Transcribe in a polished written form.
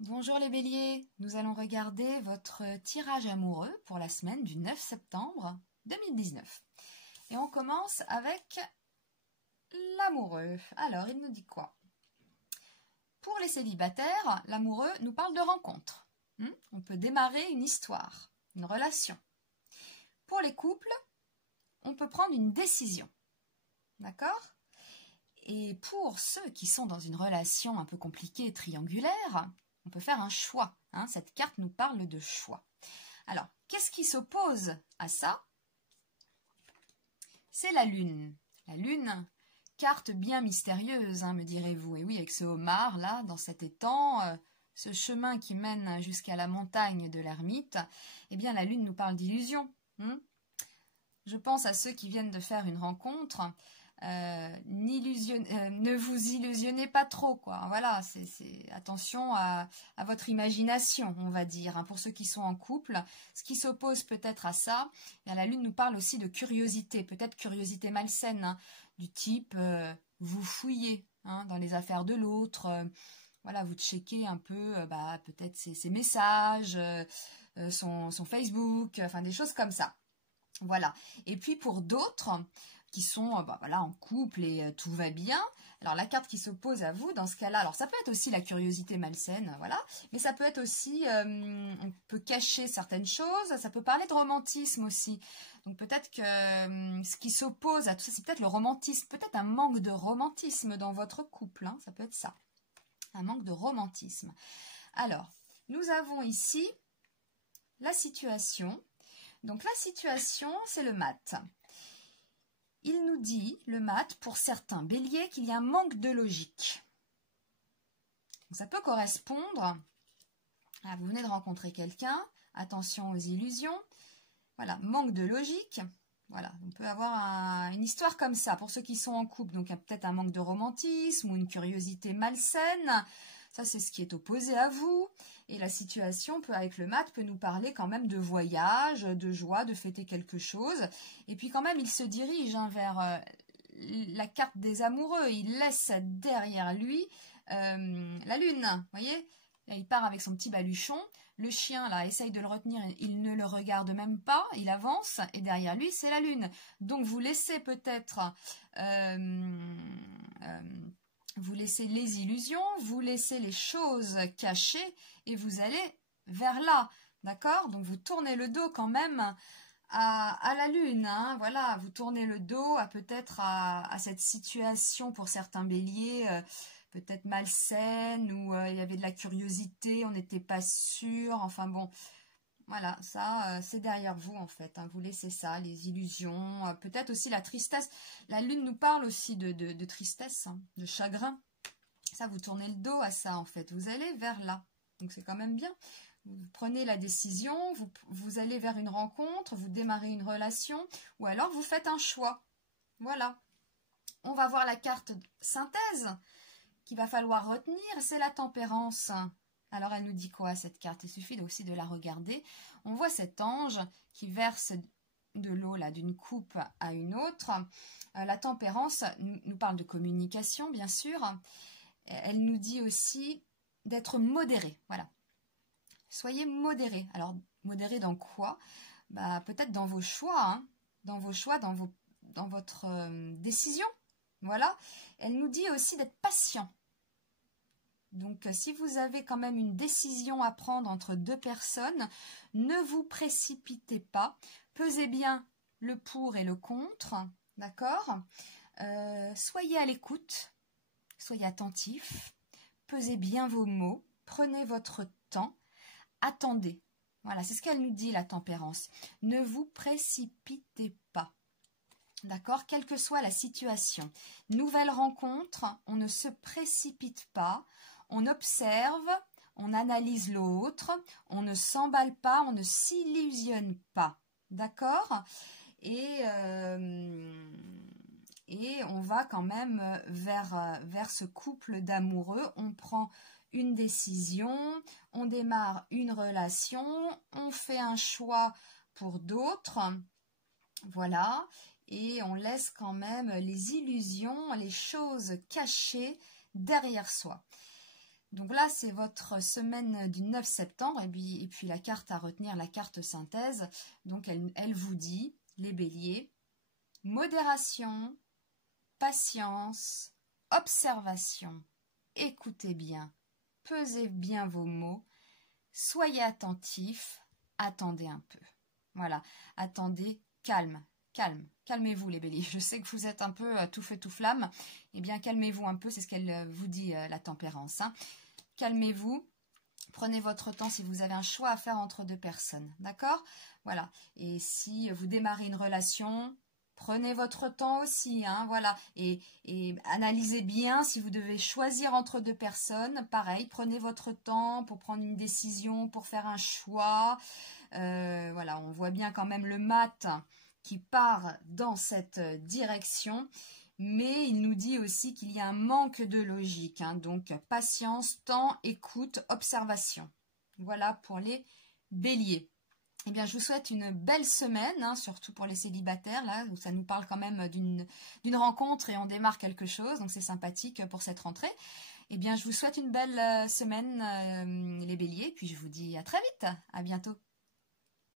Bonjour les béliers, nous allons regarder votre tirage amoureux pour la semaine du 9 septembre 2019. Et on commence avec l'amoureux. Alors, il nous dit quoi? Pour les célibataires, l'amoureux nous parle de rencontre. On peut démarrer une histoire, une relation. Pour les couples, on peut prendre une décision. D'accord? Et pour ceux qui sont dans une relation un peu compliquée, triangulaire, on peut faire un choix. Cette carte nous parle de choix. Alors, qu'est-ce qui s'oppose à ça? C'est la lune. La lune, carte bien mystérieuse, me direz-vous. Et oui, avec ce homard, là, dans cet étang, ce chemin qui mène jusqu'à la montagne de l'ermite, eh bien, la lune nous parle d'illusion. Je pense à ceux qui viennent de faire une rencontre. Ne vous illusionnez pas trop, quoi. Voilà, attention à votre imagination, on va dire. Pour ceux qui sont en couple, ce qui s'oppose peut-être à ça, la lune nous parle aussi de curiosité, peut-être curiosité malsaine, du type vous fouillez dans les affaires de l'autre, voilà, vous checkez un peu, peut-être ses messages, son Facebook, enfin des choses comme ça. Voilà. Et puis pour d'autres qui sont voilà, en couple et tout va bien. Alors la carte qui s'oppose à vous dans ce cas-là, alors ça peut être aussi la curiosité malsaine, voilà, mais ça peut être aussi, on peut cacher certaines choses, ça peut parler de romantisme aussi. Donc peut-être que ce qui s'oppose à tout ça, c'est peut-être le romantisme, peut-être un manque de romantisme dans votre couple, ça peut être ça, un manque de romantisme. Alors, nous avons ici la situation. Donc la situation, c'est le mat. Il nous dit, le mat, pour certains béliers, qu'il y a un manque de logique. Donc, ça peut correspondre à vous venez de rencontrer quelqu'un, attention aux illusions. Voilà, manque de logique. Voilà, on peut avoir une histoire comme ça pour ceux qui sont en couple. Donc peut-être un manque de romantisme ou une curiosité malsaine. Ça, c'est ce qui est opposé à vous. Et la situation, avec le mat, peut nous parler quand même de voyage, de joie, de fêter quelque chose. Et puis quand même, il se dirige vers la carte des amoureux. Il laisse derrière lui la lune. Vous voyez? Là, il part avec son petit baluchon. Le chien, là, essaye de le retenir. Il ne le regarde même pas. Il avance. Et derrière lui, c'est la lune. Donc, vous laissez peut-être... vous laissez les illusions, vous laissez les choses cachées et vous allez vers là, d'accord? Donc vous tournez le dos quand même à la lune, voilà, vous tournez le dos peut-être à cette situation pour certains béliers, peut-être malsaine, où il y avait de la curiosité, on n'était pas sûr, enfin bon... Voilà, ça, c'est derrière vous, en fait. Vous laissez ça, les illusions, peut-être aussi la tristesse. La lune nous parle aussi de tristesse, de chagrin. Ça, vous tournez le dos à ça, en fait. Vous allez vers là. Donc, c'est quand même bien. Vous prenez la décision, vous allez vers une rencontre, vous démarrez une relation, ou alors vous faites un choix. Voilà. On va voir la carte synthèse qu'il va falloir retenir, c'est la tempérance. Alors, elle nous dit quoi, cette carte? Il suffit aussi de la regarder. On voit cet ange qui verse de l'eau là d'une coupe à une autre. La tempérance nous parle de communication, bien sûr. Elle nous dit aussi d'être modéré. Voilà. Soyez modéré. Alors, modéré dans quoi? Peut-être dans vos choix, dans vos choix, dans votre décision. Voilà. Elle nous dit aussi d'être patient. Donc, si vous avez quand même une décision à prendre entre deux personnes, ne vous précipitez pas. Pesez bien le pour et le contre, d'accord? Soyez à l'écoute, soyez attentif, pesez bien vos mots, prenez votre temps, attendez. Voilà, c'est ce qu'elle nous dit, la tempérance. Ne vous précipitez pas. D'accord, quelle que soit la situation. Nouvelle rencontre, on ne se précipite pas. On observe, on analyse l'autre, on ne s'emballe pas, on ne s'illusionne pas, d'accord? Et on va quand même vers ce couple d'amoureux, on prend une décision, on démarre une relation, on fait un choix pour d'autres, voilà, et on laisse quand même les illusions, les choses cachées derrière soi. Donc là, c'est votre semaine du 9 septembre. Et puis la carte à retenir, la carte synthèse. Donc elle vous dit, les béliers, modération, patience, observation. Écoutez bien, pesez bien vos mots, soyez attentifs, attendez un peu. Voilà, attendez, calmez-vous les béliers. Je sais que vous êtes un peu tout feu tout flamme. Eh bien, calmez-vous un peu, c'est ce qu'elle vous dit, la tempérance. Hein. Calmez-vous, prenez votre temps si vous avez un choix à faire entre deux personnes. D'accord? Voilà. Et si vous démarrez une relation, prenez votre temps aussi. Hein, voilà. Et analysez bien si vous devez choisir entre deux personnes. Pareil, prenez votre temps pour prendre une décision, pour faire un choix. Voilà, on voit bien quand même le mat qui part dans cette direction, mais il nous dit aussi qu'il y a un manque de logique, hein, donc patience, temps, écoute, observation. Voilà pour les béliers. Eh bien, je vous souhaite une belle semaine, hein, surtout pour les célibataires, là, où ça nous parle quand même d'une rencontre et on démarre quelque chose, donc c'est sympathique pour cette rentrée. Eh bien, je vous souhaite une belle semaine, les béliers, puis je vous dis à très vite, à bientôt.